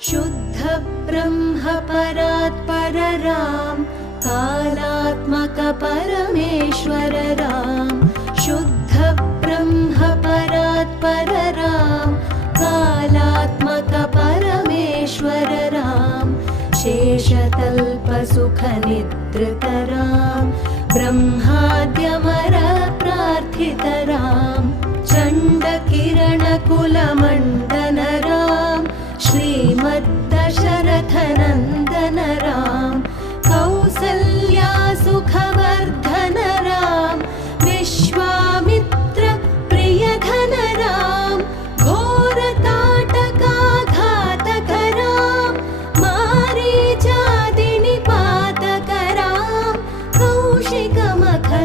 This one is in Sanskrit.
शुद्ध ब्रह्म परात्पर राम कालात्मक परमेश्वर राम शुद्ध ब्रह्म परात्पर राम कालात्मक परमेश्वर राम शेषतल्प सुख निद्रित राम ब्रह्माद्यमर प्रार्थित राम चण्ड किरण कुल मंडन राम श्रीमद्दशरथ नंदन